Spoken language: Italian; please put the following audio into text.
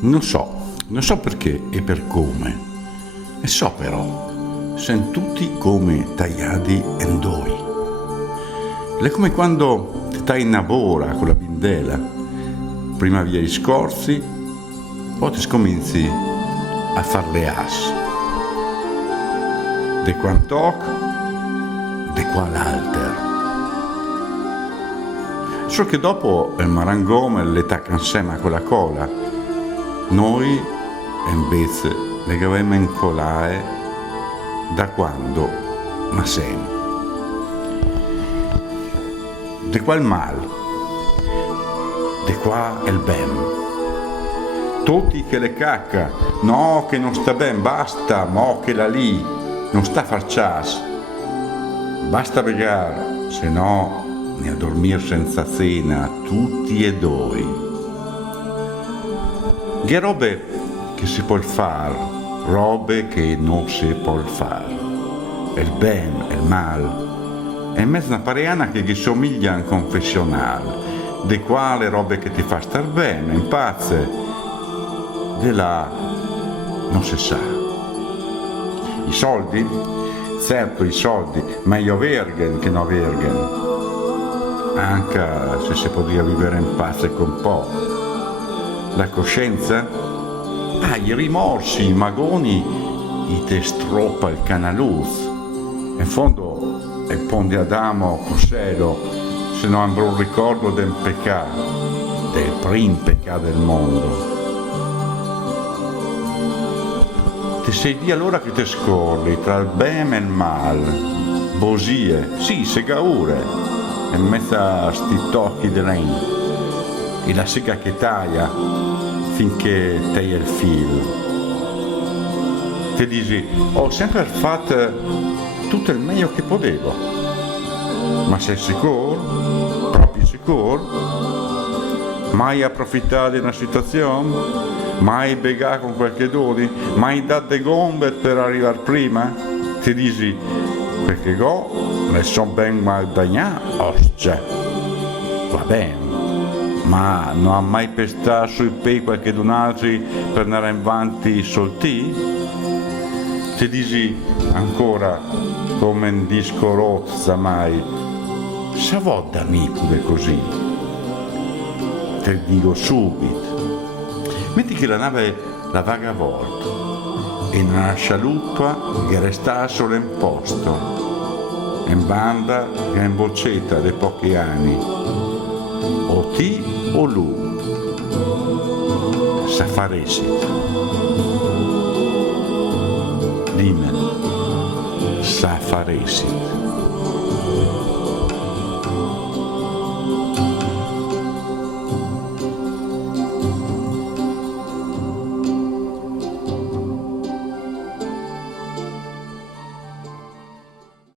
Non so perché e per come. E so però, sen tutti come tagliati in due. È come quando ti stai in nabora con la bindela, prima via gli scorzi, poi ti scominci a far le as. De quantoc, de qual alter. Solo che dopo il marangome l'età insieme a quella cola, noi invece le avevamo incolare da quando, ma sempre. De qua il mal, de qua il ben. Tutti che le cacca, no che non sta ben, basta, mo che la lì non sta a far cias. Basta pregare, se no ne a dormire senza cena tutti e due. Che robe che si può fare, robe che non si può fare. Il ben, il mal. È in mezzo una pariana che gli somiglia a un confessionale, de quale robe che ti fa star bene, in pace, de là non si sa. I soldi? Certo i soldi, meglio avergen che non avergen. Anche se si poteva vivere in pace con po'. La coscienza? I rimorsi, i magoni, i te stroppa il canaluz. In fondo è il pon di Adamo cos'ero, se non un ricordo del peccato, del primo peccato del mondo. Ti sei di allora che ti scorri tra il bene e il mal, bosie, sì, segaure, in mezzo a sti tocchi di lei, e la sega che taglia finché taglia il filo. Ti dici, ho sempre fatto tutto il meglio che potevo, ma sei sicuro? Proprio sicuro? Mai approfittato di una situazione? Mai begato con qualche doni? Mai dato le gombe per arrivare prima? Ti dici, perché go ne sono ben mal bagnato, ostia. Va bene, ma non ha mai pestato sui piedi qualche d'un altro per andare avanti solti? Ti dici ancora, come un disco rozza mai, savò d'amico così? Te dico subito. Metti che la nave la vaga a volta e una scialuppa che resta solo in posto, in banda che in boccetta dei pochi anni, o ti o lui, s'affaresi. Dimmi, s'affaresi.